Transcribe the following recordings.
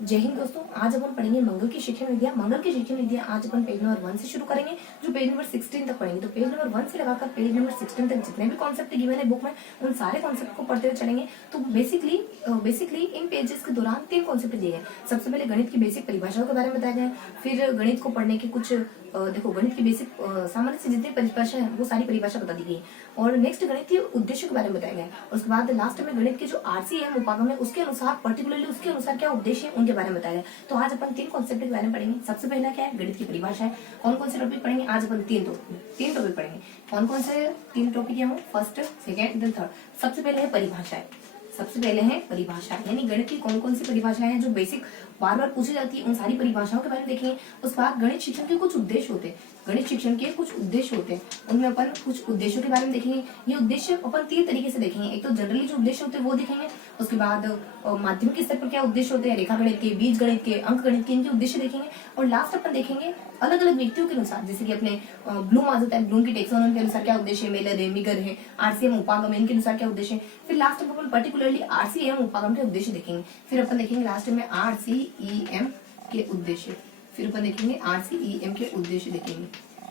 जय हिंद दोस्तों। आज अपन पढ़ेंगे मंगल की शिक्षण विद्या। मंगल की शिक्षण विद्या आज अपन पेज नंबर 1 से शुरू करेंगे, जो पेज नंबर 16 तक पढ़ेंगे। तो पेज नंबर 1 से लगाकर पेज नंबर 16 तक जितने भी कॉन्सेप्ट गिवन है बुक में, उन सारे कॉन्सेप्ट को पढ़ते हुए चलेंगे। तो बेसिकली इन पेजेस के दौरान 3 कॉन्सेप्ट दिए गए। सबसे पहले गणित की बेसिक परिभाषाओं के बारे में बताया गया, फिर गणित को पढ़ने के कुछ गणित की बेसिक सामान्य से जितनी परिभाषा है वो सारी परिभाषा बता दी गई, और नेक्स्ट गणित के उद्देश्य के बारे में बताया गया। उसके बाद लास्ट में गणित के जो RCM उपागम है उसके अनुसार पर्टिकुलरली उसके अनुसार क्या उद्देश्य है उनके बारे में बताया गया। तो आज अपन 3 कॉन्सेप्ट के बारे में पढ़ेंगे। सबसे पहला क्या है, गणित की परिभाषा है। कौन कौन से टॉपिक पढ़ेंगे आज अपन? 3 टॉपिक पढ़ेंगे। कौन कौन से 3 टॉपिक है वो? First, second, then third. सबसे पहले है परिभाषा यानी गणित की कौन कौन सी परिभाषाएं हैं जो बेसिक बार बार पूछी जाती है, उन सारी परिभाषाओं के बारे में देखेंगे। उसके बाद गणित शिक्षण के कुछ उद्देश्य होते हैं, उनमें अपन कुछ उद्देश्यों के बारे में देखेंगे। ये उद्देश्य अपन 3 तरीके से देखेंगे। एक तो जनरली जो उद्देश्य होते हैं वो देखेंगे, उसके बाद माध्यमिक स्तर पर क्या उद्देश्य होते हैं, रेखा गणित के, बीज गणित के, अंक गणित के, इनके उद्देश्य देखेंगे। और लास्ट अपन देखेंगे अलग अलग व्यक्तियों के अनुसार, जैसे कि अपने ब्लूम आ जाता है, ब्लूम की टैक्सोनॉमी के अनुसार क्या उद्देश्य है, मेलर है, मिगर है, RCM उपागम है, इनके अनुसार क्या उद्देश्य है। फिर लास्ट में अपन पर्टिकुलरली RCM उपागम के उद्देश्य देखेंगे। फिर अपन देखेंगे लास्ट में RCEM के उद्देश्य,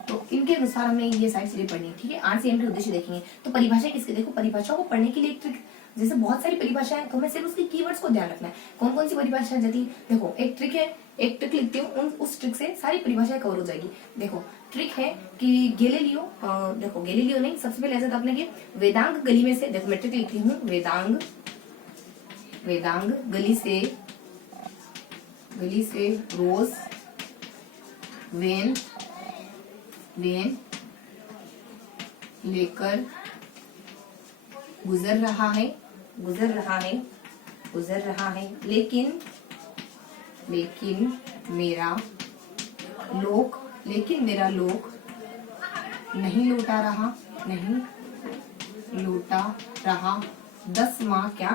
तो इनके अनुसार हमें ये सारी चीजें पढ़नी है। ठीक है, RCM के उद्देश्य देखेंगे। तो परिभाषा किसके? देखो, परिभाषाओं को पढ़ने के लिए एक ट्रिक, जैसे बहुत सारी परिभाषा है तो हमें सिर्फ उसके कीवर्ड्स को ध्यान रखना है। कौन कौन सी परिभाषा है? यदि देखो एक ट्रिक है, एक ट्रिक लिखती हूँ, उस ट्रिक से सारी परिभाषाएं कवर हो जाएगी। देखो ट्रिक है कि गैलीलियो नहीं, सबसे पहले ऐसा था अपने कि वेदांग गली में से, देखो मैं ट्रिक लिखती हूँ, वेदांग गली से रोज वेन लेकर गुजर रहा है, लेकिन मेरा लोक नहीं लौटा रहा। 10 माह क्या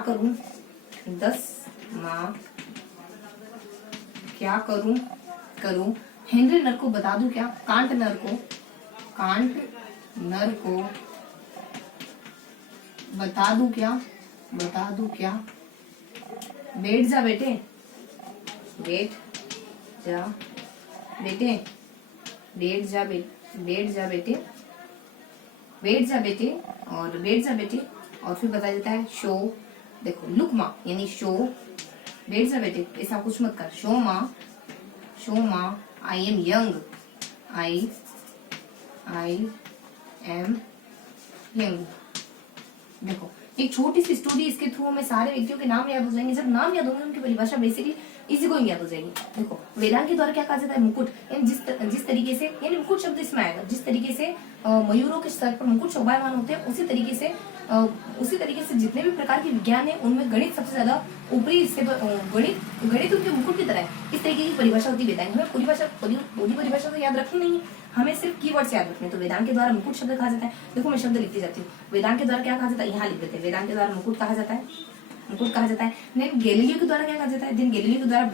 करूं? हेनरी नर को बता दूं क्या? कांट नर को बता दूं क्या? बैठ जा बेटे, और फिर बताया जाता है शो। देखो लुक माँ यानी शो, बैठ जा बेटे, ऐसा कुछ मत कर। शो माँ आई एम यंग। देखो एक छोटी सी स्टोरी, इसके थ्रू हमें सारे व्यक्तियों के नाम याद हो जाएंगे। जब नाम याद होंगे उनकी परिभाषा बेसिकली इजी गोइंग याद हो जाएगी। देखो वेदांग के द्वारा क्या कहा जाता है? मुकुट, यानी जिस तरीके से, यानी मुकुट शब्द इसमें आएगा, जिस तरीके से मयूरों के सर पर मुकुट शोभायमान होते हैं, उसी तरीके से जितने भी प्रकार के विज्ञान है उनमें गणित सबसे ज्यादा ऊपरी हिस्से पर, गणित उनके मुकुट की तरह है। इस तरीके की परिभाषा होती है वेदांग। हमें पूरी परिभाषा तो याद रखनी नहीं है, हमें सिर्फ कीवर्ड्स याद रखने। तो वेदांग के द्वारा मुकुट शब्द कहा जाता है। देखो मैं शब्द लिखती जाती हूँ। वेदांग के द्वारा क्या कहा जाता है, यहाँ लिख देते हैं। वेदांग के द्वारा मुकुट कहा जाता है। गैलीलियो के द्वारा क्या कहा जाता है? गैलीलियो के द्वारा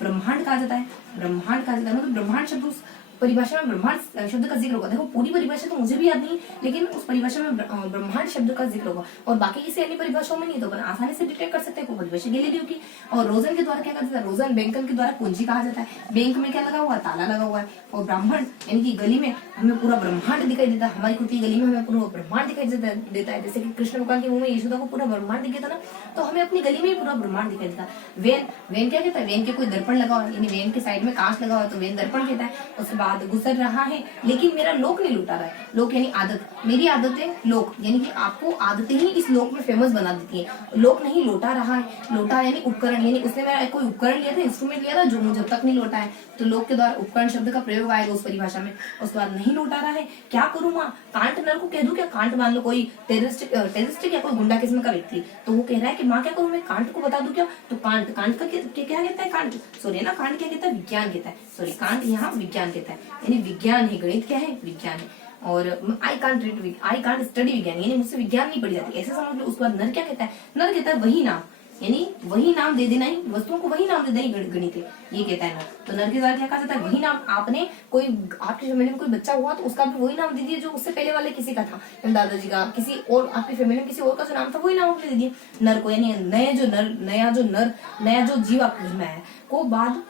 ब्रह्मांड कहा जाता है। मतलब ब्रह्मांड शब्द उस परिभाषा में ब्रह्मांड शब्द का जिक्र होगा। देखो पूरी परिभाषा तो मुझे भी याद नहीं, लेकिन उस परिभाषा में ब्रह्मांड शब्द का जिक्र होगा, और बाकी किसी अन्य परिभाषाओं में नहीं, तो अपन आसानी से डिटेक्ट कर सकते हैं परिभाषा गैलीलियो की। और रोजन के द्वारा क्या कहा जाता है? रोजन बेंकन के द्वारा कुंजी कहा जाता है। बैंक में क्या लगा हुआ है? ताला लगा हुआ है। और ब्राह्मण यानी कि गली में हमें पूरा ब्रह्मांड दिखाई देता है। हमारी खुद की गली में हमें पूरा ब्रह्मांड दिखाई देता है। जैसे कि कृष्ण भगवान के मुंह में यशोदा को पूरा ब्रह्मांड दिखा था ना, तो हमें अपनी गली में ही पूरा ब्रह्मांड दिखाई देता है। वेन क्या कहता है? वेन के कोई दर्पण लगा हुआ है, यानी वेन के साइड में कांच लगा हुआ है, तो वेन दर्पण कहता है। उसके बाद गुजर रहा है, लेकिन मेरा लोक नहीं लुटा रहा है। लोक यानी आदत, मेरी आदतें, लोक यानी कि आपको आदतें ही इस लोक में फेमस बना देती है। लोक नहीं लौटा रहा है। लौटा यानी उपकरण, यानी उसने मेरा कोई उपकरण लिया था, इंस्ट्रूमेंट लिया था जो मुझे अब तक नहीं लौटा है, तो लोक के द्वारा उपकरण शब्द का प्रयोग आएगा उस परिभाषा में। उसके बाद नहीं लौटा रहा है, क्या करूँ माँ? कांट नर को कह दूं क्या? कांट मान लो कोई टेररिस्ट या कोई गुंडा किस्म का व्यक्ति, तो वो कह रहा है कि माँ क्या करूँ मैं? कांट को बता दूं क्या? तो कांट का क्या कहता है? कांट क्या कहता है? विज्ञान कहता है। कांट यहाँ विज्ञान कहता है, यानी विज्ञान है। गणित क्या है? विज्ञान है। और आई कांट स्टडी विज्ञान, यानी मुझसे विज्ञान नहीं पढ़ी जाती, ऐसे समझ लो। उसके बाद नर क्या कहता है? नर कहता है वही नाम, यानी वही नाम दे देना ही, वस्तुओं को वही नाम दे देना ही गणित है, ये कहता है नर। तो नर के द्वारा क्या कहा जाता है, वही नाम, आपने कोई आपकी फैमिली में कोई बच्चा हुआ तो उसका भी वही नाम दे दिए जो उससे पहले वाले किसी का था, दादाजी का, किसी और आपकी फैमिली में किसी और का जो नाम था वही नाम आपने दे दिया नर को। यानी नया जो जीव आपके घर में आया को बाद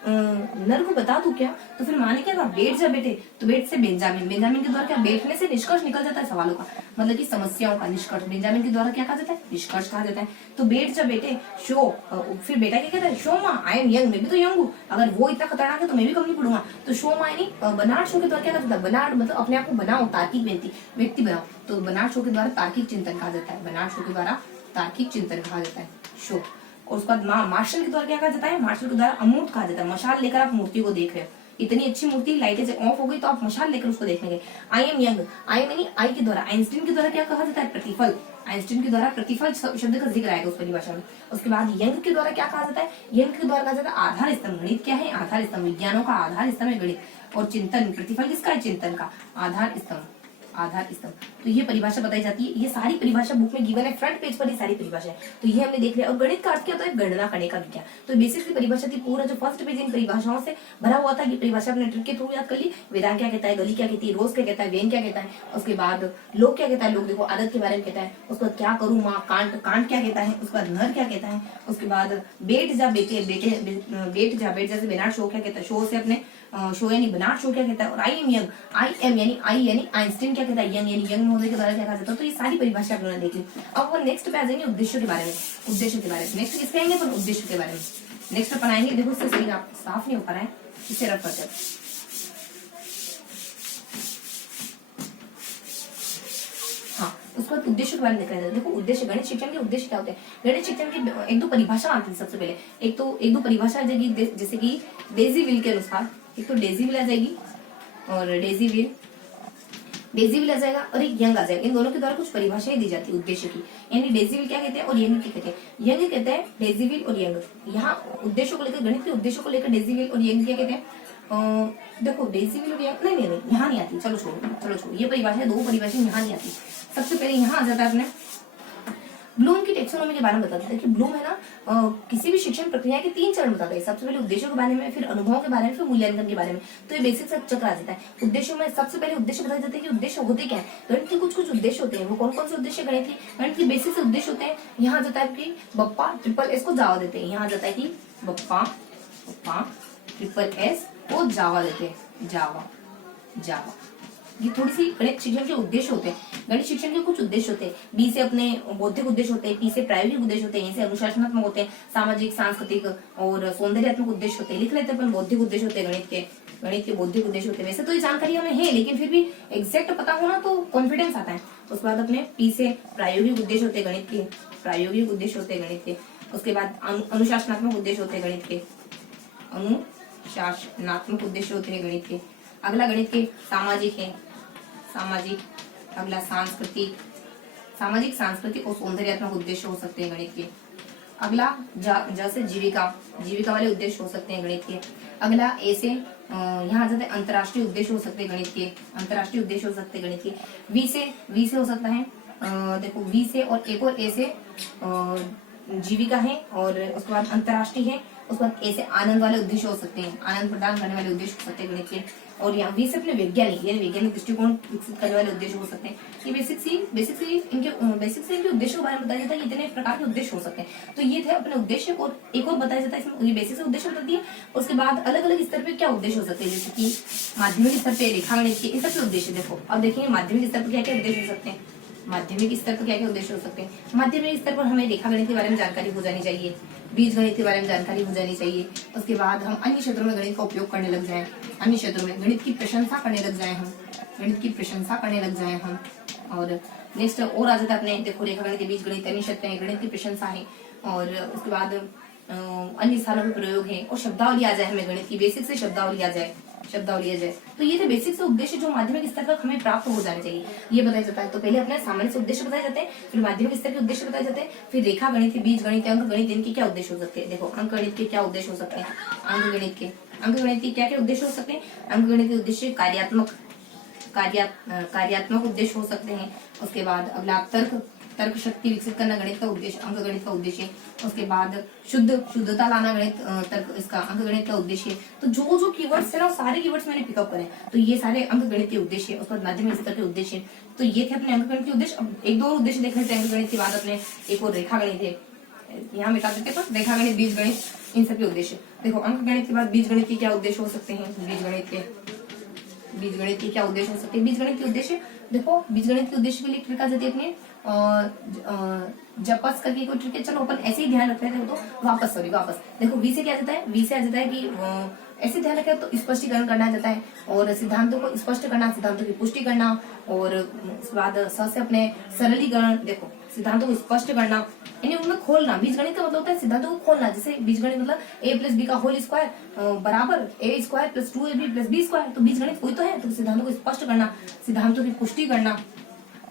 नर को बता दूं क्या, तो फिर माने क्या, बैठ जा बेटे, तो बेट से बेंजामिन, बेंजामिन के द्वारा क्या, बैठने से निष्कर्ष निकल जाता है सवालों का, मतलब कि समस्याओं का निष्कर्ष बेंजामिन के द्वारा क्या कहा जाता है, निष्कर्ष कहा जाता है। तो बैठ जा बेटे, शो, फिर बेटा क्या कहता है, शो माँ आई एम यंग, मैं भी तो यंग हूँ, अगर वो इतना खतरनाक है तो मैं भी कम नहीं पढ़ूंगा। तो शो माँ यानी बनाड़ शो के द्वारा क्या कहा जाता है, बनाड़ मतलब अपने आप को बनाओ, तार्किक व्यक्ति बनाओ, तो बनाड़ शो के द्वारा तार्किक चिंतन कहा जाता है, बनाड़ शो के द्वारा तार्किक चिंतन कहा जाता है शो। और उसके बाद मार्शल के द्वारा क्या कहा जाता है, मार्शल के द्वारा अमूर्त कहा जाता है, मशाल लेकर आप मूर्ति को देख रहे हो, इतनी अच्छी मूर्ति लाइटें से ऑफ हो गई तो आप मशाल लेकर उसको देखने गए। I am young, I am यानी आई के द्वारा, आइंस्टीन के द्वारा क्या कहा जाता है, प्रतिफल, आइंस्टीन के द्वारा प्रतिफल शब्द का जिक्र आएगा उस परिभाषा में। उसके बाद यंग के द्वारा क्या कहा जाता है, यंग के द्वारा कहा जाता है आधार स्तंभ, गणित क्या है, आधार स्तंभ, विज्ञानों का आधार स्तंभ है गणित, और चिंतन, प्रतिफल किसका है, चिंतन का, आधार स्तंभ, आधार स्तंभ। तो ये परिभाषा बताई जाती है, ये सारी परिभाषा बुक में गिवन है, फ्रंट पेज पर ये सारी परिभाषा है, तो ये हमने देख लिया। और गणित का अर्थ क्या होता है, गणना करने का विज्ञान। तो बेसिकली परिभाषा थी, पूरा जो फर्स्ट पेज इन परिभाषाओं से भरा हुआ था, ये परिभाषा अपने ट्रिक के थ्रू याद कर ली, वेदांत क्या कहता है, गली क्या कहती है, रोज क्या कहता है, वेन क्या कहता है, उसके बाद लोग क्या कहता है, लोग देखो आदत के बारे में कहता है, उसके बाद क्या करूँ माँ, कांट क्या कहता है, उसके बाद नर क्या कहता है, उसके बाद बैठ जा बेटे, बैठ जा से बेनाड शो क्या कहता है, शो से अपने शो यानी बनाट शो क्या कहता है, और I am young, I am यानी आइंस्टीन क्या कहता है, यंग यानी यंग महोदय के द्वारा क्या कहा जाता है। तो ये सारी परिभाषा आप लोगों ने देख ली। अब वो नेक्स्ट पे आ जाएंगे उद्देश्य के बारे में, नेक्स्ट किसके आएंगे अपन, उद्देश्य के बारे में नेक्स्ट अपन आएंगे। देखो इससे सही आप साफ नहीं हो पा रहा है, इसे रफ करते हैं। हाँ, उसके बाद उद्देश्य के बारे में देखा जाए। देखो उद्देश्य, गणित शिक्षण के उद्देश्य क्या होते हैं, गणित शिक्षण की एक दो परिभाषा आती है सबसे पहले, एक दो परिभाषा आ जाएगी, जैसे कि डेजी विल के अनुसार, एक तो डेजी विल आ जाएगी और डेजी विल आ जाएगा, और एक यंग आ जाएगा। इन दोनों के द्वारा कुछ परिभाषाएं दी जाती है उद्देश्य की, यानी डेजी विल क्या कहते हैं और यंग क्या कहते हैं। यंग कहते हैं डेजी विल और यंग, यहाँ उद्देश्यों को लेकर, गणित के उद्देश्यों को लेकर डेजी विल और यंग क्या कहते हैं। देखो डेजी विल और यंग नहीं यहाँ नहीं आती, चलो छोड़ो, ये परिभाषा, दो परिभाषा यहाँ नहीं आती। सबसे पहले यहाँ आ जाता है अपने ब्लूम की टेक्सोनॉमी के बारे में बताते हैं कि ब्लूम है ना किसी भी शिक्षण प्रक्रिया के 3 चरण बताते हैं। सबसे पहले उद्देश्यों के बारे में, फिर अनुभवों के बारे में, फिर मूल्यांकन के बारे में। तो ये बेसिक सब चक्र आ जाता है। उद्देश्यों में सबसे पहले उद्देश्य बताए जाते हैं कि उद्देश्य होते क्या है। गणित के कुछ उद्देश्य होते हैं, वो कौन कौन से उद्देश्य गणित के बेसिक से उद्देश्य होते हैं। यहाँ आ जाता है कि बप्पा ट्रिपल एस को जावा देते हैं, यहाँ आ जाता है कि बप्पा ट्रिपल एस को जावा देते हैं, जावा। ये थोड़ी सी गणित शिक्षण के उद्देश्य होते हैं। गणित शिक्षण के कुछ उद्देश्य होते हैं, बी से अपने बौद्धिक उद्देश्य होते हैं, पी से प्रायोगिक उद्देश्य होते हैं, ए से अनुशासनात्मक होते हैं, सामाजिक, सांस्कृतिक और सौंदर्यात्मक उद्देश्य होते हैं। लिख लेते हैं अपन बौद्धिक उद्देश्य होते हैं गणित के बौद्धिक उद्देश्य होते हैं। वैसे तो ये जानकारी हमें है, लेकिन फिर भी एग्जैक्ट पता होना तो कॉन्फिडेंस आता है। उसके बाद अपने पी से प्रायोगिक उद्देश्य होते हैं गणित के, प्रायोगिक उद्देश्य होते हैं गणित के। उसके बाद अनुशासनात्मक उद्देश्य होते हैं गणित के, अनुशासनात्मक उद्देश्य होते हैं गणित के। अगला गणित के सामाजिक है, अगला सांस्कृतिक, सांस्कृतिक और सौंदर्यात्मक उद्देश्य हो सकते हैं गणित के। अगला जैसे जीविका वाले उद्देश्य हो सकते हैं गणित के। अगला ए से यहाँ आ जाते हैं अंतर्राष्ट्रीय उद्देश्य हो सकते हैं गणित के, अंतर्राष्ट्रीय उद्देश्य हो सकते हैं गणित के। वी से हो सकता है, देखो वी से और एक और ए से जीविका है, और उसके बाद अंतर्राष्ट्रीय है। उसके बाद ए से आनंद वाले उद्देश्य हो सकते हैं, आनंद प्रदान करने वाले उद्देश्य हो सकते हैं गणित के। और यहाँ वी से अपने वैज्ञानिक दृष्टिकोण विकसित करने वाले उद्देश्य हो सकते हैं। ये बेसिक से इनके उद्देश्य के बारे में बताया जाता है, इतने प्रकार के उद्देश्य हो सकते हैं। तो ये थे अपने उद्देश्य, और एक और बताया जाता है इसमें, ये बेसिक से उद्देश्य बताती है। उसके बाद अलग अलग स्तर पे क्या उद्देश्य हो सकते हैं, जैसे कि माध्यमिक स्तर पे रेखागणित के, इन सबके उद्देश्य। देखो अब देखेंगे माध्यमिक स्तर पर क्या क्या उद्देश्य हो सकते हैं, माध्यमिक स्तर पर क्या क्या उद्देश्य हो सकते हैं। माध्यमिक स्तर पर हमें रेखागणित के बारे में जानकारी हो जानी चाहिए, बीज गणित के बारे में जानकारी हो जानी चाहिए। उसके बाद हम अन्य क्षेत्रों में गणित का उपयोग करने लग जाएं, अन्य क्षेत्रों में गणित की प्रशंसा करने लग जाएं हम, और नेक्स्ट और आ जाता है अपने, देखो रेखागणित, बीज गणित, अन्य क्षेत्र है, गणित की प्रशंसा है, और उसके बाद अन्य स्थानों पे प्रयोग है, और शब्दावली आ जाए, हमें गणित की बेसिक से शब्दावली आ जाए। तो ये थे बेसिक से उद्देश्य जो माध्यमिक स्तर तक हमें प्राप्त हो जाने चाहिए, ये बताया जाता है। तो पहले अपने सामान्य से उद्देश्य बताए जाते हैं, फिर माध्यमिक स्तर के उद्देश्य बताए जाते हैं, फिर रेखा गणित, बीज गणित, अंक गणित, इनके क्या उद्देश्य हो सकते हैं। देखो अंक गणित के क्या उद्देश्य हो सकते हैं, अंक गणित के क्या क्या उद्देश्य हो सकते हैं। अंक गणित के उद्देश्य कार्यात्मक उद्देश्य हो सकते हैं। उसके बाद अगला तर्क शक्ति विकसित करना गणित का उद्देश्य, अंकगणित का उद्देश्य। उसके बाद शुद्धता लाना गणित तर्क इसका अंकगणित का उद्देश्य। तो जो जो कीवर्ड्स है ना सारे कीवर्ड्स मैंने पिकअप करे, तो ये सारे अंकगणित के उद्देश्य। उसके बाद माध्यमिक स्तर के उद्देश्य, तो ये थे अपने अंकगणित के उद्देश्य। अब एक दो और उद्देश्य देख लेते हैं अंकगणित के बाद अपने। एक और रेखा गणित है, यहाँ मिटा देते हैं, रेखा गणित, बीज गणित, इन सब के उद्देश्य। देखो अंक गणित के बाद बीज गणित के क्या उद्देश्य हो सकते हैं, बीज गणित के क्या उद्देश्य हो सकते हैं। बीज गणित के उद्देश्य, देखो बीज गणित के उद्देश्य के लिए ट्रिक आ जाती है अपने जपस करके कोई ट्रिक है। चलो अपन ऐसे ही ध्यान रखते हैं। तो वापस देखो वी से क्या आ जाता है, वी से आ जाता है कि ऐसे ध्यान रखें तो स्पष्टीकरण करना जाता है, और सिद्धांतों को स्पष्ट करना, सिद्धांतों की पुष्टि करना, और उसके बाद स से अपने सरलीकरण, देखो सिद्धांतों को स्पष्ट करना, यानी उनमें खोलना। बीजगणित का मतलब होता है सिद्धांतों को खोलना। जैसे बीजगणित मतलब a प्लस बी का होल स्क्वायर बराबर a square plus 2ab plus B square. तो बीजगणित कोई तो है, तो सिद्धांतों को स्पष्ट करना, सिद्धांतों की पुष्टि करना,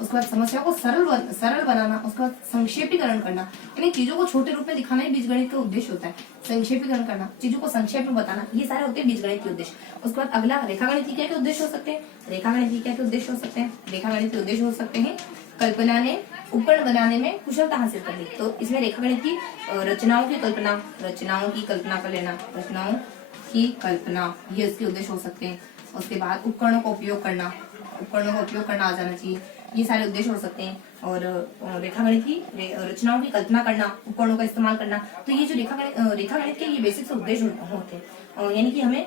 उसके बाद समस्या को सरल बनाना, उसके बाद संक्षेपीकरण करना, यानी चीजों को छोटे रूप में दिखाना ही बीजगणित का उद्देश्य होता है। संक्षेपीकरण करना, चीजों को संक्षेप में बताना, ये सारे होते हैं बीजगणित के उद्देश्य। उसके बाद अगला रेखागणित के क्या उद्देश्य हो सकते हैं। रेखागणित के क्या उद्देश्य हो सकते हैं। रेखागणित के उद्देश्य हो सकते हैं कल्पना ने उपकरण बनाने में कुशलता हासिल करनी। तो इसमें रेखागणित की रचनाओं की कल्पना कर लेना, रचनाओं की कल्पना, ये इसके उद्देश्य हो सकते हैं। उसके बाद उपकरणों का उपयोग करना आ जाना चाहिए, ये सारे उद्देश्य हो सकते हैं। और रेखागणित की रचनाओं की कल्पना करना, उपकरणों का इस्तेमाल करना, तो ये जो रेखागणित के ये बेसिक उद्देश्य होते हैं। यानी कि हमें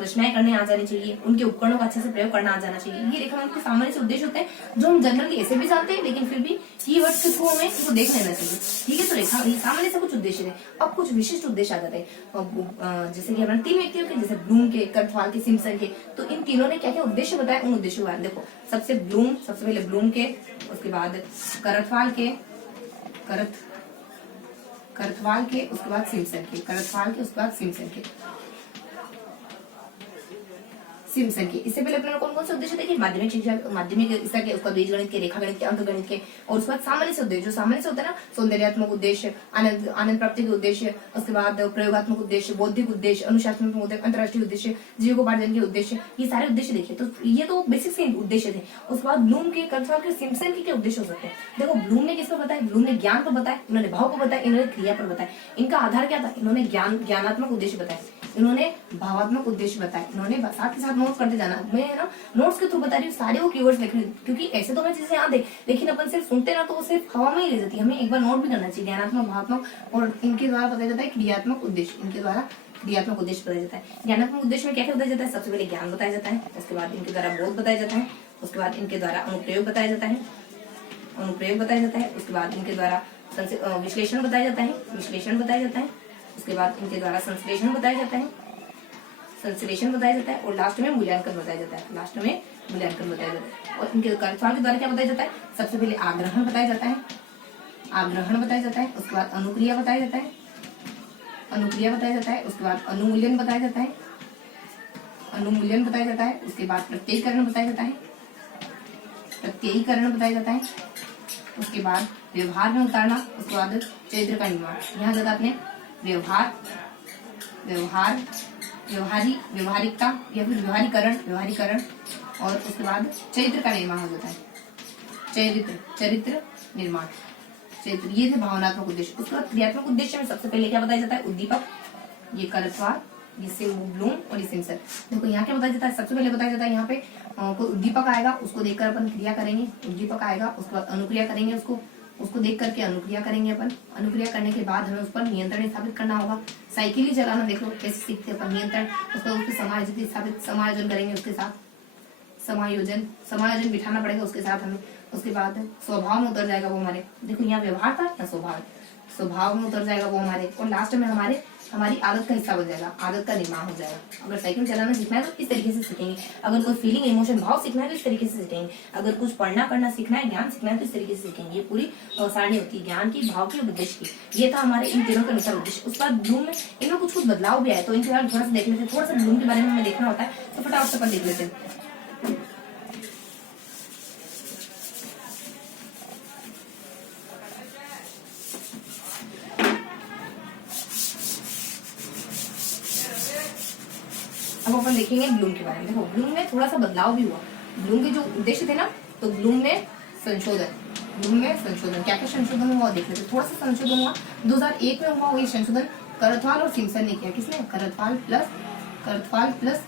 रचनाएं करने आ जानी चाहिए, उनके उपकरणों का अच्छे से प्रयोग करना आ जाना चाहिए। ये रेखागणित के सामान्य से उद्देश्य होते हैं, जो हम जनरली ऐसे भी जानते हैं, लेकिन फिर भी कीवर्ड्स के थ्रू हमें इनको देख लेना चाहिए। ठीक है, तो रेखा सामान्य से कुछ उद्देश्य है। अब कुछ विशिष्ट उद्देश्य आ जाते हैं, जैसे कि हमारे 3 व्यक्तियों के, जैसे ब्लूम के, कर्टवाल के, सिम्पसन के। तो इन तीनों ने क्या क्या उद्देश्य बताए, उन उद्देश्यों के देखो। सबसे पहले ब्लूम के, उसके बाद करथवाल के, उसके बाद सिम्पसन के। इससे पहले अपने कौन कौन से उद्देश्य देखे, माध्यमिक स्तर के, उसका बीजगणित के, रेखागणित के, अंकगणित के, और उसके बाद सामान्य से उद्देश्य। जो सामान्य से होता है ना, सौंदर्यात्मक उद्देश्य, आनंद प्राप्ति के उद्देश्य, उसके बाद प्रयोगात्मक उद्देश्य, बौद्धिक उद्देश्य, अनुशासनात्मक उद्देश्य, अंतर्राष्ट्रीय उद्देश्य, जीवकोपार्जन के उद्देश्य, ये सारे उद्देश्य देखिए। तो ये तो बेसिक से उद्देश्य थे। उसके बाद ब्लूम के, कर्टवाल के, सिम्पसन के क्या उद्देश्य हो सकते हैं। देखो ब्लूम ने किस पर बताया, ब्लूम ने ज्ञान पर बताया, इन्होंने भाव को बताया, इन्होंने क्रिया पर बताया। इनका आधार क्या था, इन्होंने ज्ञानात्मक उद्देश्य बताया, इन्होंने भावात्मक उद्देश्य बताया, इन्होंने साथ के साथ नोट्स करते जाना। मैं है ना नोट्स के थ्रू बता रही हूँ, सारे वो कीवर्ड्स लिख रही हूँ, क्योंकि ऐसे तो मैं चीजें याद है, लेकिन अपन सिर्फ सुनते ना तो वो सिर्फ हवा में ही रह जाती है। हमें एक बार नोट भी करना चाहिए। ज्ञानात्मक, भावात्मक, और इनके द्वारा बताया जाता है क्रियात्मक उद्देश्य, इनके द्वारा क्रियात्मक उद्देश्य बताया जाता है। ज्ञानात्मक उद्देश्य में क्या क्या बताया जाता है, सबसे पहले ज्ञान बताया जाता है, उसके बाद इनके द्वारा बोध बताया जाता है, उसके बाद इनके द्वारा अनुप्रयोग बताया जाता है, उसके बाद इनके द्वारा विश्लेषण बताया जाता है, उसके बाद इनके द्वारा संश्लेषण बताया जाता है, और लास्ट में मूल्यांकन बताया जाता है, और इनके कर्तव्य के द्वारा क्या बताया जाता है, सबसे पहले आग्रहण बताया जाता है, उसके बाद अनुक्रिया बताया जाता है, उसके बाद अनुमूल्यन बताया जाता है, उसके बाद प्रत्ययीकरण बताया जाता है, उसके बाद व्यवहार में उतारना, उसके बाद चरित्र का निर्माण। यहाँ जाता है अपने व्यवहारिकता या फिर व्यवहारीकरण, और उसके बाद चरित्र का निर्माण हो जाता है, चरित्र निर्माण। ये थे भावनात्मक उद्देश्य। उसके बाद क्रियात्मक उद्देश्य में सबसे पहले क्या बताया जाता है, उद्दीपक, ये करतवाल, ये ब्लूम और ये सिम्पसन। देखो यहाँ क्या बताया जाता है, सबसे पहले बताया जाता है यहाँ पे कोई उद्दीपक आएगा, उसको देखकर अपन क्रिया करेंगे। उद्दीपक आएगा, उसके बाद अनुक्रिया करेंगे, उसको देख करके अनुक्रिया करेंगे अपन। अनुक्रिया करने के बाद हमें उस पर नियंत्रण स्थापित करना होगा। साइकिल ही चलाना देख लो कैसे सीखते हैं अपन, नियंत्रण, उसके बाद उसके समायोजन करेंगे, उसके साथ समायोजन बिठाना पड़ेगा उसके साथ हमें। उसके बाद स्वभाव में उतर जाएगा वो हमारे, देखो यहाँ व्यवहार था या स्वभाव में उतर जाएगा वो हमारे, और लास्ट में हमारी आदत का हिस्सा बन जाएगा, आदत का निर्माण हो जाएगा। अगर साइकिल चलाना सीखना है तो इस तरीके से सीखेंगे, अगर कोई फीलिंग, इमोशन, भाव सीखना है तो इस तरीके से सीखेंगे, अगर कुछ पढ़ना करना सीखना है, ज्ञान सीखना है तो इस तरीके से सीखेंगे। ये पूरी सारणी होती है ज्ञान की, भाव की और उद्देश्य की। ये था हमारे इन तीनों के अनुसार उद्देश्य। उसके बाद ब्लूम में इनमें कुछ बदलाव भी आए, तो इनके बारे में थोड़ा सा देख लेते हैं। थोड़ा सा ब्लूम के बारे में हमें देखना होता है, तो फटाफट से अपन देख लेते हैं। अब अपन देखेंगे ब्लूम के बारे में। देखो ब्लूम में थोड़ा सा बदलाव भी हुआ। ब्लूम के जो उद्देश्य थे ना, तो ब्लूम में संशोधन, ब्लूम में संशोधन, क्या क्या संशोधन हुआ देख लेते। थोड़ा सा संशोधन हुआ 2001 में हुआ, वही संशोधन करथवाल और सिम्पसन ने किया। किसने? करथवाल प्लस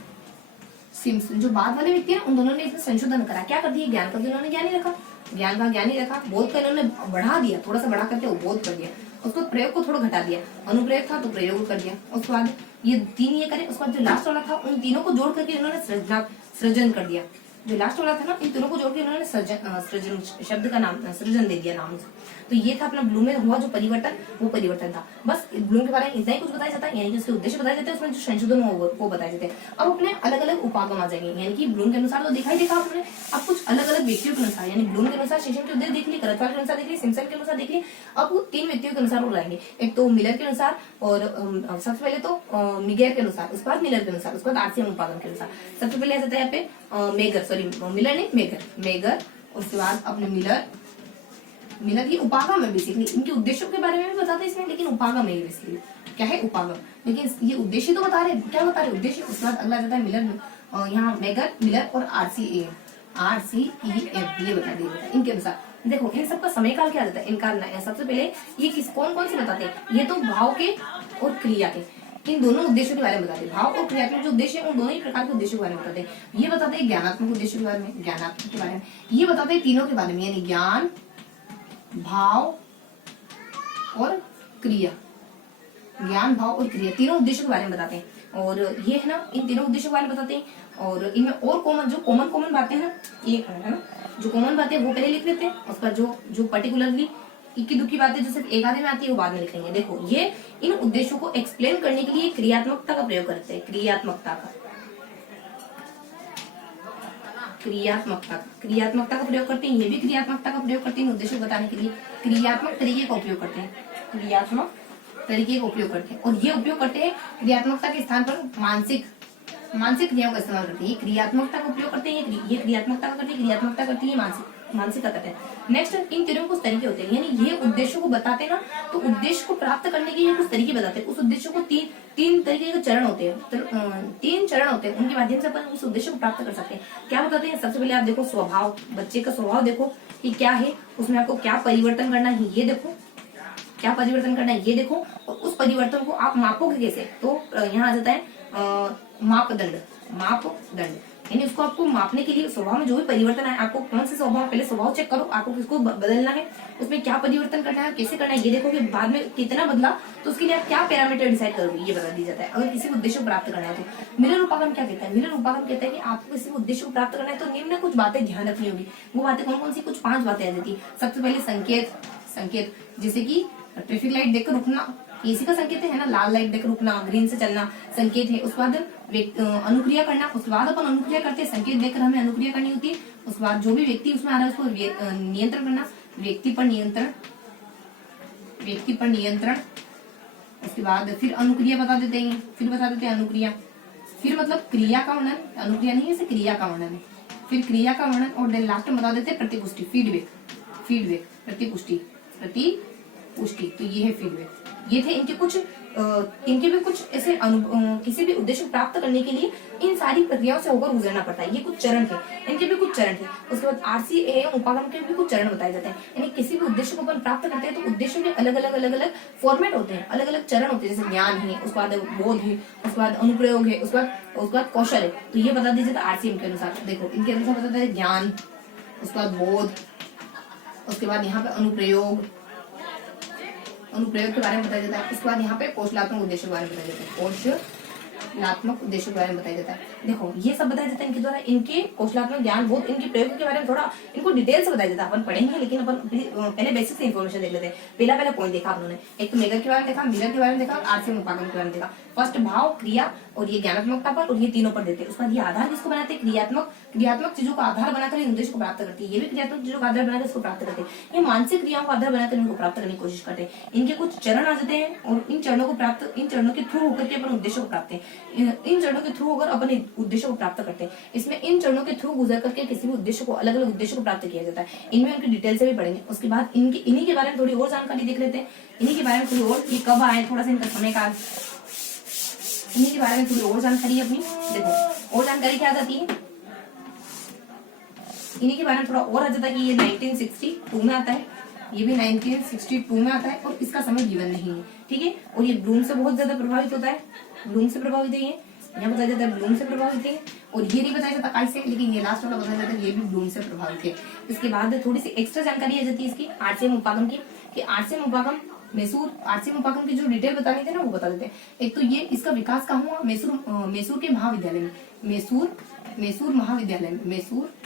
सिम्पसन, जो बाद वाले व्यक्ति है उन दोनों ने इसमें संशोधन करा। क्या कर दिया? ज्ञान का उन्होंने ज्ञान ही रखा, ज्ञान का ज्ञान ही रखा, बोध का इन्होंने बढ़ा दिया, थोड़ा सा बढ़ा करके वो बोध कर दिया। उसको प्रयोग को थोड़ा घटा दिया, अनुप्रयोग था तो प्रयोग कर दिया। उसके बाद ये 3 ये करे। उसके बाद जो लास्ट वाला था उन तीनों को जोड़ करके इन्होंने सृजन कर दिया। जो लास्ट वाला था ना, इन तीनों को जोड़ के इन्होंने सृजन शब्द का नाम सृजन दे दिया नाम उसको। तो ये था अपना ब्लूम में हुआ जो परिवर्तन, वो परिवर्तन था। बस ब्लूम के बारे में इतना ही कुछ बताया जाता है, यानी कि उसके उद्देश्य बताए जाते हैं, उसमें जो संशोधन हुआ वो बताए जाते हैं। अब अपने अलग अलग उपागम आ जाएंगे, यानी कि ब्लूम के अनुसार तो दिखाई देखा आपने। अब कुछ अलग अलग व्यक्तियों के अनुसार, यानी ब्लूम के अनुसार शिक्षण के उद्देश्य देख लिए, करथवाल के अनुसार देख लिए, सिम्पसन के अनुसार देख लिए। अब वो 3 व्यक्तियों के अनुसार वो लाएंगे। एक तो मिलर के अनुसार, और सबसे पहले तो मिगेर के अनुसार, उसके बाद मिलर के अनुसार, उसके बाद आरसीएम उपागम के अनुसार। सबसे पहले आ जाता है यहाँ पे मिलर नहीं मेगर, उसके बाद अपने मिलर ये उपागम है बेसिकली। इनके उद्देश्यों के बारे में भी बताते हैं इसमें, लेकिन उपागम है बेसिकली। क्या है? उपागम। लेकिन ये उद्देश्य तो बता रहे, क्या बता रहे उद्देश्य। उसके बाद अगला जाता है मिलर, यहाँ मेगर, मिलर और आरसीएम ये बता दिए इनके अनुसार। देखो इन सबका समय काल क्या जाता है, इनका सबसे पहले ये कौन से बताते हैं? ये तो भाव के और क्रिया के, इन दोनों उद्देश्यों के बारे में बताते हैं। भाव और क्रियात्मक जो उद्देश्य है उन दोनों ही प्रकार के उद्देश्यों के बारे में बताते हैं। ये बताते हैं ज्ञानात्मक उद्देश्य के बारे में, ज्ञानात्मक के बारे में। ये बताते हैं तीनों के बारे में, यानी ज्ञान, भाव और क्रिया। ज्ञान, भाव और क्रिया तीनों उद्देश्यों के बारे में बताते हैं। और ये है ना, इन तीनों उद्देश्यों के बारे में बताते हैं। और इनमें और कॉमन बातें हैं, ये है ना, जो कॉमन बातें वो पहले लिख लेते हैं। उसका जो पर्टिकुलरली इक्की दुक्की बातें जो सिर्फ एक आधे में आती है वो बाद में लिखेंगे। देखो ये इन उद्देश्यों को एक्सप्लेन करने के लिए क्रियात्मकता का प्रयोग करते हैं। क्रियात्मकता का प्रयोग करते हैं। ये भी क्रियात्मकता का प्रयोग करते हैं उद्देश्य बताने के लिए। क्रियात्मक तरीके का उपयोग करते हैं, क्रियात्मक तरीके का उपयोग करते हैं। और ये उपयोग करते हैं क्रियात्मकता के स्थान पर मानसिक क्रियाओं का इस्तेमाल करते हैं। क्रियात्मकता का उपयोग करते हैं, ये क्रियात्मकता का करते हैं, क्रियात्मकता करती है मानसिकता करते हैं। नेक्स्ट इन तीनों कुछ तरीके होते हैं, यानी ये उद्देश्यों को बताते हैं ना, तो उद्देश्य को प्राप्त करने के लिए कुछ तरीके बताते हैं। उस उद्देश्य को तीन तरीके के चरण होते हैं, 3 चरण होते हैं, उनके माध्यम से अपन उस उद्देश्य को प्राप्त कर सकते हैं। क्या बताते हैं? सबसे पहले आप देखो स्वभाव, बच्चे का स्वभाव देखो कि क्या है, उसमें आपको क्या परिवर्तन करना है ये देखो, क्या परिवर्तन करना है ये देखो, और उस परिवर्तन को आप मापोगे कैसे। तो यहाँ आ जाता है मापदंड, यानी उसको आपको मापने के लिए स्वभाव में जो भी परिवर्तन है, आपको कौन से स्वभाव, पहले स्वभाव चेक करो, आपको किसको बदलना है, उसमें क्या परिवर्तन करना है, कैसे करना है ये देखो कि बाद में कितना बदला, तो उसके लिए आप क्या पैरामीटर डिसाइड करोगे ये बता दिया जाता है। अगर किसी उद्देश्य को प्राप्त करना है तो मिलर उपागम क्या कहता है? मिलर उपागम कहता है कि आपको किसी उद्देश्य को प्राप्त करना है तो निम्न कुछ बातें ध्यान रखनी होगी। वो बातें कौन सी? कुछ 5 बातें आ जाती है। सबसे पहले संकेत, जैसे कि ट्रैफिक लाइट देखकर रुकना, एसी का संकेत है ना, लाल लाइट देखकर रुकना, ग्रीन से चलना संकेत है। उसके बाद अनुक्रिया करना, उसके बाद अपन अनुक्रिया करते हैं, संकेत देखकर हमें अनुक्रिया करनी होती है। उसके बाद जो भी व्यक्ति उसमें आ रहा है उसको नियंत्रण करना, व्यक्ति पर नियंत्रण। उसके बाद फिर अनुक्रिया बता देते हैं, अनुक्रिया, फिर मतलब क्रिया का वर्णन, अनुक्रिया नहीं है, क्रिया का वर्णन है, फिर क्रिया का वर्णन, और देन लास्ट में बता देते हैं प्रतिपुष्टि, फीडबैक, प्रतिपुष्टि। तो ये है फीडबैक। ये थे इनके भी कुछ ऐसे किसी भी उद्देश्य को प्राप्त करने के लिए इन सारी प्रक्रियाओं से होकर गुजरना पड़ता है। ये कुछ चरण थे, इनके भी कुछ चरण थे। उसके बाद आरसीएम उपागम के भी कुछ चरण बताए जाते हैं। यानी किसी भी उद्देश्य को अपन प्राप्त करते हैं तो उद्देश्यों के अलग अलग फॉर्मेट होते हैं, अलग अलग चरण होते हैं। जैसे ज्ञान है, उसके बाद बोध है, उसके बाद अनुप्रयोग है, उसके बाद कौशल है। तो ये बता दीजिए आरसीएम के अनुसार। देखो इनके अनुसार बताता है ज्ञान, उसके बाद बोध, उसके बाद यहाँ पे अनुप्रयोग के बारे में बताया जाता है। उसके बाद यहाँ पे कौशलात्मक उद्देश्य के बारे में बताया जाता है, कौशलात्मक उद्देश्य के बारे में बताया जाता है। देखो ये सब बताया जाता है इनके द्वारा। इनके कौशलात्मक ज्ञान, बोध, इनके प्रयोग के बारे में थोड़ा इनको डिटेल से बताया जाता है। अपन पढ़ेंगे, लेकिन अपन पहले बेसिक से इन्फॉर्मेशन देख लेते हैं। पहला पॉइंट देखा आप लोगों ने, एक तो मेगर के बारे में देखा, मिलर के बारे में देखा, और आरसीएम उपागम के बारे में देखा। फर्स्ट भाव, क्रिया और ये ज्ञानात्मकता पर, और ये तीनों पर देते हैं। उसके बाद ये आधार किसको बनाते हैं? क्रियात्मक चीजों का आधार बनाकर इन उद्देश्य को प्राप्त करती है। ये भी क्रियात्मक चीजों का आधार बनाकर इसको प्राप्त करते हैं। ये मानसिक क्रियाओं का आधार बनाकर इनको प्राप्त करने की कोशिश करते हैं। इनके कुछ चरण आ जाते हैं, और इन चरणों के थ्रू होकर के अपन उद्देश्य को प्राप्त इन चरणों के थ्रू होकर अपन उद्देश्य को प्राप्त करते हैं। इसमें इन चरणों के थ्रू गुजर करके किसी भी उद्देश्य को, अलग अलग उद्देश्य को प्राप्त किया जाता है। इनमें उनकी डिटेल से भी पढ़ेंगे। उसके बाद इन्हीं के बारे में थोड़ी और जानकारी देख लेते हैं। इन्हीं के बारे में थोड़ी और, ये कब आए, थोड़ा सा इनका समय काल, इन्हीं के बारे में थोड़ी और जानकारी अपनी देखो। और जानकारी क्या आ जाती है? इन्हीं के बारे में थोड़ा और आ जाता है कि ये 1962 में आता है, ये भी 1962 में आता है और इसका समय गिवन नहीं है, ठीक है। और ये ब्लूम से बहुत ज्यादा प्रभावित होता है, ब्लूम से प्रभावित है, ये यहाँ बताया जाता है ब्लूम से प्रभावित है। और ये नहीं बताया जाता काई से, लेकिन ये लास्ट वाला बताया जाता है ये भी ब्लूम से प्रभावित है। इसके बाद थोड़ी सी एक्स्ट्रा जानकारी आ जाती है इसकी आरसीएम उपागम की, कि आरसीएम उपागम मैसूर, आरसीएम उपागम की जो डिटेल बतानी थी ना वो बता देते हैं। एक तो ये इसका विकास कहाँ हुआ, मैसूर के महाविद्यालय में, मैसूर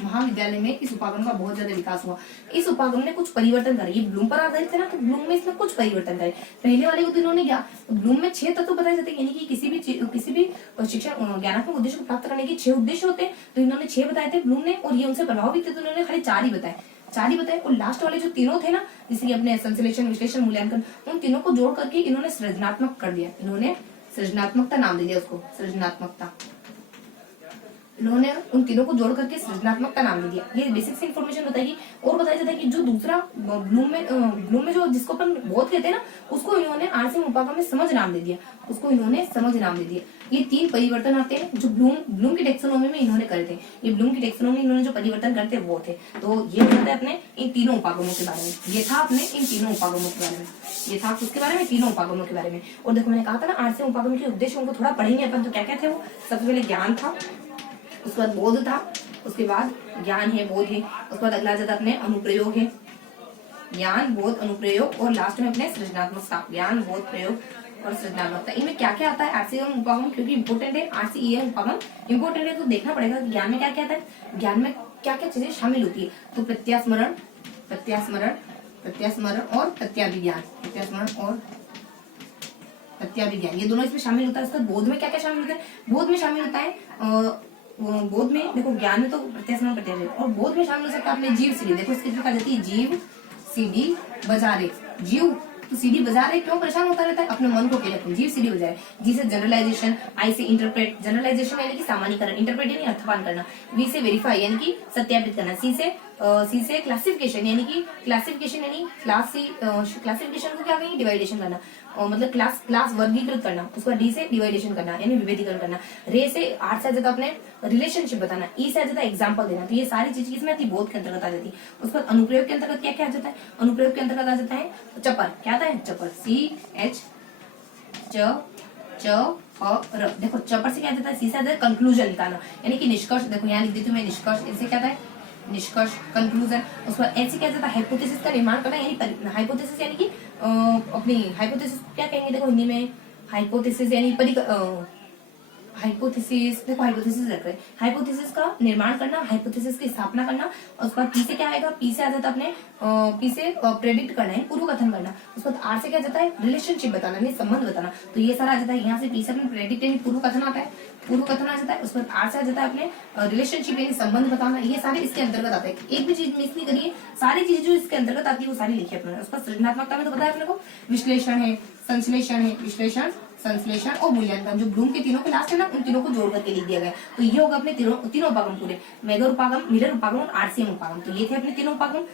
महाविद्यालय में इस उपागम का बहुत ज्यादा विकास हुआ। इस उपागम ने कुछ परिवर्तन करे, ये ब्लूम पर आधारित है ना, तो ब्लूम में इसने कुछ परिवर्तन करे। पहले वाले को तो इन्होंने क्या, ब्लूम में 6 तत्व बताए जाते हैं, यानी कि किसी भी शिक्षा ज्ञानात्मक उद्देश्य को प्राप्त करने के 6 उद्देश्य होते हैं, तो इन्होंने 6 बताए थे ब्लूम ने, और ये उनसे प्रभावित थे तो इन्होंने खाली 4 ही बताए। और लास्ट वाले जो तीनों थे ना, जैसे कि अपने संश्लेषण, विश्लेषण, मूल्यांकन, उन तीनों को जोड़ करके इन्होंने सृजनात्मक कर दिया, इन्होंने सृजनात्मकता नाम दे दिया उसको, सृजनात्मकता। इन्होंने उन तीनों को जोड़ करके सृजनात्मकता नाम दे दिया। ये बेसिक इन्फॉर्मेशन बताएगी। और बताया जाता है कि जो दूसरा ब्लूम में जो जिसको अपन बोध कहते हैं ना, उसको इन्होंने आरसीएम उपागम में समझ नाम दे दिया, उसको इन्होंने समझ नाम दे दिया। ये 3 परिवर्तन आते हैं जो ब्लूम की टेक्सोनोमी में इन्होंने करे थे। ये ब्लूम की टेक्सोनोमी में इन्होंने जो परिवर्तन करते वो थे। तो ये बताता है अपने इन तीनों उपागमों के बारे में, ये था अपने इन तीनों उपागमों के बारे में, ये था उसके बारे में, तीनों उपागमों के बारे में। और देखो मैंने कहा था ना आरसीएम उपागम के उद्देश्यों को थोड़ा पढ़ेंगे अपन, तो क्या क्या थे वो। सबसे पहले ज्ञान था, उसके बाद बोध था, उसके बाद ज्ञान है, बोध है, उसके बाद अगला जाता अपने अनुप्रयोग है, ज्ञान, बोध, अनुप्रयोग, और लास्ट में अपने सृजनात्मकता, ज्ञान, बोध, प्रयोग और सृजनात्मकता। इनमें क्या क्या आता है आरसीएम उपागम, क्योंकि इंपोर्टेंट है, आरसीईएम उपागम इंपोर्टेंट है, तो देखना पड़ेगा कि ज्ञान में क्या क्या आता है, ज्ञान में क्या क्या चीजें शामिल होती है। तो प्रत्यास्मरण और प्रत्याभिज्ञान, ये दोनों इसमें शामिल होता है। उसका बोध में क्या क्या शामिल होता है, बोध में शामिल होता है बोध में देखो, ज्ञान में तो प्रत्यास्मरण, प्रत्याभिज्ञान, और बोध में शामिल हो सकता है अपने जीव सीढ़ी। देखो इसकी जो कहा जाती है जीव सीढ़ी बजारे, जीव तो सीढ़ी बजा रहे, क्यों परेशान होता रहता है, अपने मन को कह रखो, जीव सीढ़ी बजाए। जी से जनरलाइजेशन, आई से इंटरप्रेट, जनरलाइजेशन यानी कि सामान्यीकरण, इंटरप्रेट यानी अर्थवान करना, वी से वेरीफाई यानी कि सत्यापित करना, सी से क्लासिफिकेशन यानी कि क्लासिफिकेशन को क्या कहेंगे, डिवाइडेशन करना, मतलब क्लास वर्गीकृत करना। उसका डी से डिवाइडेशन करना यानी विभेदीकरण करना। रे से आर से आ जाता अपने रिलेशनशिप बताना, ई से आ जाता एग्जाम्पल देना। तो ये सारी चीज किसमें आती है, बोध के अंतर्गत आ जाती है। उसके बाद अनुप्रयोग के अंतर्गत क्या क्या आ जाता है, अनुप्रयोग के अंतर्गत आ जाता है चपर, क्या आता है चपर, CH च देखो चपर से क्या जाता है, सी से आ जाता है कंक्लूजन निकालना यानी कि निष्कर्ष। देखो यहाँ लिख देती हूँ मैं निष्कर्ष, इससे क्या आता है निष्कर्ष, कंक्लूजन। उसके बाद ऐसे क्या जाता है हाइपोथेसिस का निर्माण करना, यानी हाइपोथेसिस यानी कि अपनी हाइपोथेसिस क्या कहेंगे, देखो हिंदी में हाइपोथेसिस यानी हाइपोथेसिस, देखो हाइपोथेसिस रख रहे हैं, हाइपोथेसिस का निर्माण करना, हाइपोथेसिस की स्थापना करना। और उसके बाद पी से क्या आएगा, पी से आ जाता अपने पी से प्रेडिक्ट करना है, पूर्व कथन करना। उसके बाद आर से क्या जाता है रिलेशनशिप बताना यानी संबंध बताना। तो ये सारा आ जाता है, यहाँ से पी से अपने प्रेडिक्ट यानी पूर्व कथन आता है, पूर्व कथन आ जाता है। उसके बाद आर से आ जाता है अपने रिलेशनशिप यानी संबंध बताना। ये सारे इसके अंतर्गत आते हैं, एक भी चीज मिस नहीं करिए, सारी चीजें जो इसके अंतर्गत आती है वो सारी लिखिए अपने। उसका सृजनात्मकता में तो बताया अपने को, विश्लेषण है, संश्लेषण है, विश्लेषण, संश्लेषण और मूल्यांकन, जो ब्लूम के तीनों के लास्ट है ना, उन तीनों को जोड़ करके लिख दिया गया। तो ये होगा अपने तीनों उपागम पूरे, मैगर उपागम, मिलर उपागम और आरसीएम उपागम। तो ये थे अपने तीनों उपागम।